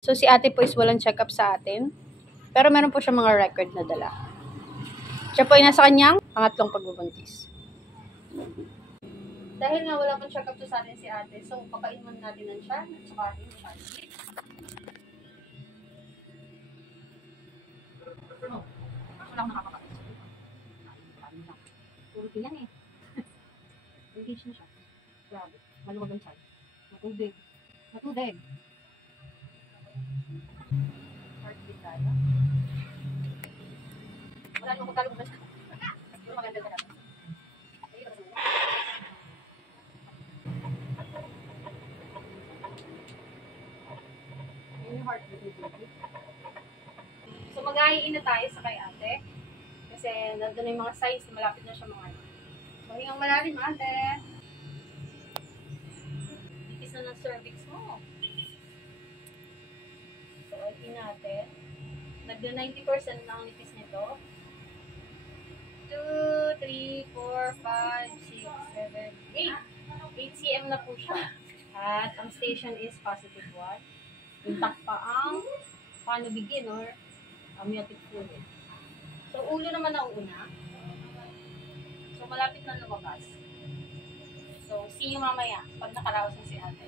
So, si ate po is walang check-up sa atin. Pero meron po siya mga record na dala. Siya po ay nasa kanyang pangatlong pagbubuntis. Dahil nga wala pong check-up sa atin si ate, so papainuman natin ng siya at saka atin siya. Wala akong nakakapagod. Puro yan eh. Engage na siya. Grabe. Maluwag ang chan. Matubig. Matubig. Heartbeat tayo. Wala nung magkalog ba siya? Yung maganda ka natin. Yung heartbeat ni baby. So mag-aiin na tayo sa kay ate. Kasi nandun na yung mga signs na malapit na siya mga ano. So hingang malalim ate. Nipis na ng cervix mo. So aiin natin. Nagda 90% na ang nipis nito. 2, 3, 4, 5, 6, 7, 8. 8 cm na po siya. At ang station is positive 1. Intact pa ang paano begin or amniotic fluid. So, ulo naman ang una. So, malapit na lumabas. So, see you mamaya pag nakaraos na si ate.